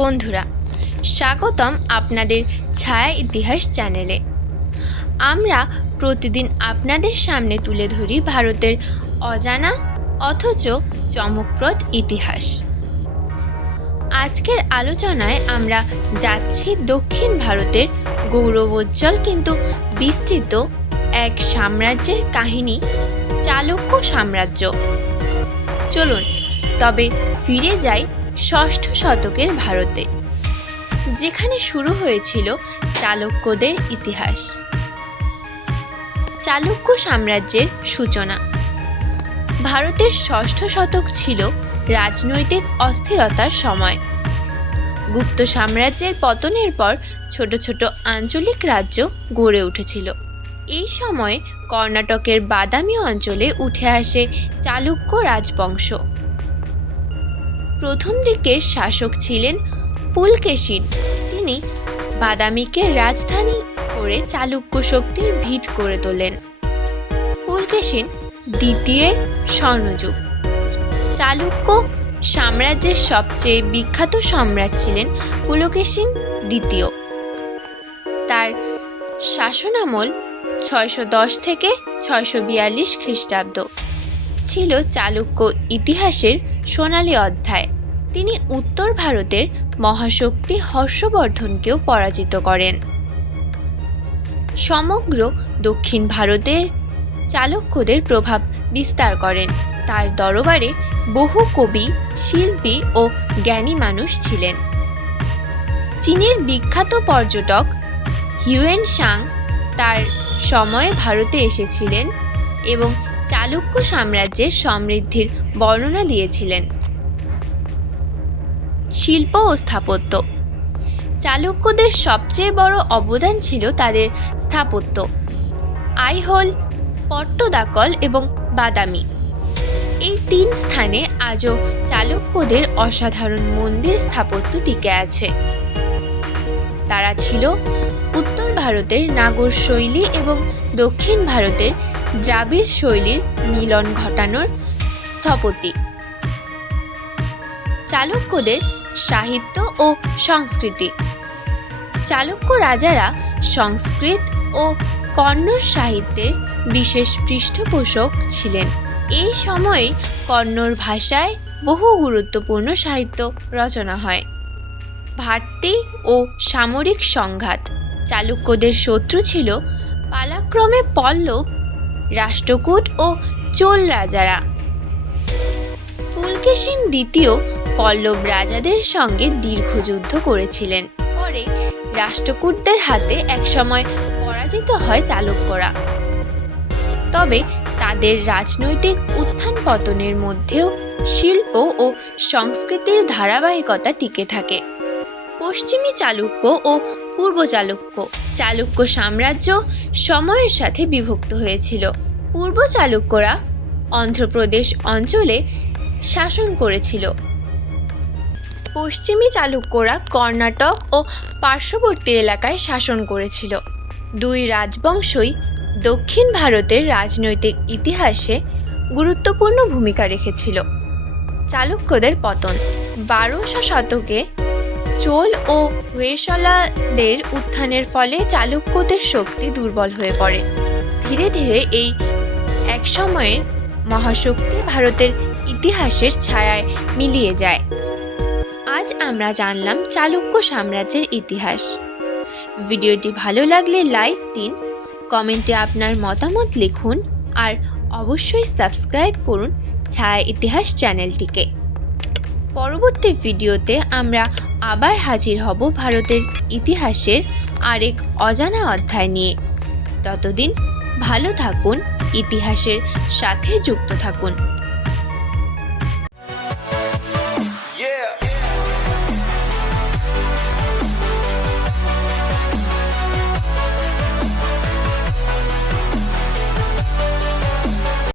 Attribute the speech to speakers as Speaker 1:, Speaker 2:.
Speaker 1: বন্ধুরা, স্বাগতম আপনাদের ছায়া ইতিহাস চ্যানেলে। আমরা প্রতিদিন আপনাদের সামনে তুলে ধরি ভারতের অজানা অথচ চমকপ্রদ ইতিহাস। আজকের আলোচনায় আমরা যাচ্ছি দক্ষিণ ভারতের গৌরবোজ্জ্বল কিন্তু বিস্তৃত এক সাম্রাজ্যের কাহিনী, চালুক্য সাম্রাজ্য। চলুন, তবে ফিরে যাই ষষ্ঠ শতকের ভারতে, যেখানে শুরু হয়েছিল চালুক্যদের ইতিহাস। চালুক্য সাম্রাজ্যের সূচনা। ভারতের ষষ্ঠ শতক ছিল রাজনৈতিক অস্থিরতার সময়। গুপ্ত সাম্রাজ্যের পতনের পর ছোট ছোট আঞ্চলিক রাজ্য গড়ে উঠেছিল। এই সময় কর্ণাটকের বাদামি অঞ্চলে উঠে আসে চালুক্য রাজবংশ। প্রথম দিকের শাসক ছিলেন পুলকেশিন। তিনি বাদামিকে রাজধানী করে চালুক্য শক্তির ভিত করে তোলেন। পুলকেশিন দ্বিতীয় স্বর্ণযুগ। চালুক্য সাম্রাজ্যের সবচেয়ে বিখ্যাত সম্রাট ছিলেন পুলকেশিন দ্বিতীয়। তার শাসনামল ছয়শো দশ থেকে ছয়শো বিয়াল্লিশ খ্রিস্টাব্দ। ছিল চালুক্য ইতিহাসের সোনালী অধ্যায়। তিনি উত্তর ভারতের মহাশক্তি হর্ষবর্ধনকেও পরাজিত করেন। সমগ্র দক্ষিণ ভারতের চালুক্যদের প্রভাব বিস্তার করেন। তার দরবারে বহু কবি, শিল্পী ও জ্ঞানী মানুষ ছিলেন। চীনের বিখ্যাত পর্যটক হিউয়েন সাং তার সময়ে ভারতে এসেছিলেন। এবং চালুক্য সাম্রাজ্যের সমৃদ্ধির বর্ণনা দিয়েছিলেন। শিল্প ও স্থাপত্য। চালুক্যদের সবচেয়ে বড় অবদান ছিল তাদের স্থাপত্য। আইহোল, পট্টদাকল এবং বাদামি। এই তিন স্থানে আজও চালুক্যদের অসাধারণ মন্দির স্থাপত্য টিকে আছে। তারা ছিল উত্তর ভারতের নাগর শৈলী এবং দক্ষিণ ভারতের দ্রাবিড় শৈলীর মিলন ঘটানোর স্থপতি। চালুক্যদের সাহিত্য ও সংস্কৃতি। চালুক্য রাজারা সংস্কৃত ও কন্নড় সাহিত্যের বিশেষ পৃষ্ঠপোষক ছিলেন। এই সময়ে কন্নড় ভাষায় বহু গুরুত্বপূর্ণ সাহিত্য রচনা হয়। ভারতী ও সামরিক সংঘাত। চালুক্যদের শত্রু ছিল পালাক্রমে পল্লব রাষ্ট্রকূট ও চোল রাজারা। পুলকেশিন দ্বিতীয় পল্লব রাজাদের সঙ্গে দীর্ঘ যুদ্ধ করেছিলেন। পরে রাষ্ট্রকূটদের হাতে একসময় পরাজিত হয় চালুক্যরা তবে তাদের রাজনৈতিক উত্থান পতনের মধ্যেও শিল্প ও সংস্কৃতির ধারাবাহিকতা টিকে থাকে। পশ্চিমী চালুক্য ও পূর্ব চালুক্য। চালুক্য সাম্রাজ্য সময়ের সাথে বিভক্ত হয়েছিল। পূর্ব চালুক্যরা অন্ধ্রপ্রদেশ অঞ্চলে শাসন করেছিল। পশ্চিমী চালুক্যরা কর্ণাটক ও পার্শ্ববর্তী এলাকায় শাসন করেছিল। দুই রাজবংশই দক্ষিণ ভারতের রাজনৈতিক ইতিহাসে গুরুত্বপূর্ণ ভূমিকা রেখেছিল। চালুক্যদের পতন বারোশো শতকে চোল ও হোয়েসলাদের উত্থানের ফলে চালুক্যদের শক্তি দুর্বল হয়ে পড়ে। ধীরে ধীরে এই এক সময়ের মহাশক্তি ভারতের ইতিহাসের ছায়ায় মিলিয়ে যায়। আজ আমরা জানলাম চালুক্য সাম্রাজ্যের ইতিহাস। ভিডিওটি ভালো লাগলে লাইক দিন, কমেন্টে আপনার মতামত লিখুন আর অবশ্যই সাবস্ক্রাইব করুন ছায়া ইতিহাস চ্যানেলটিকে। পরবর্তী ভিডিওতে আমরা আবার হাজির হব ভারতের ইতিহাসের আরেক অজানা অধ্যায় নিয়ে। ততদিন ভালো থাকুন, ইতিহাসের সাথে যুক্ত থাকুন।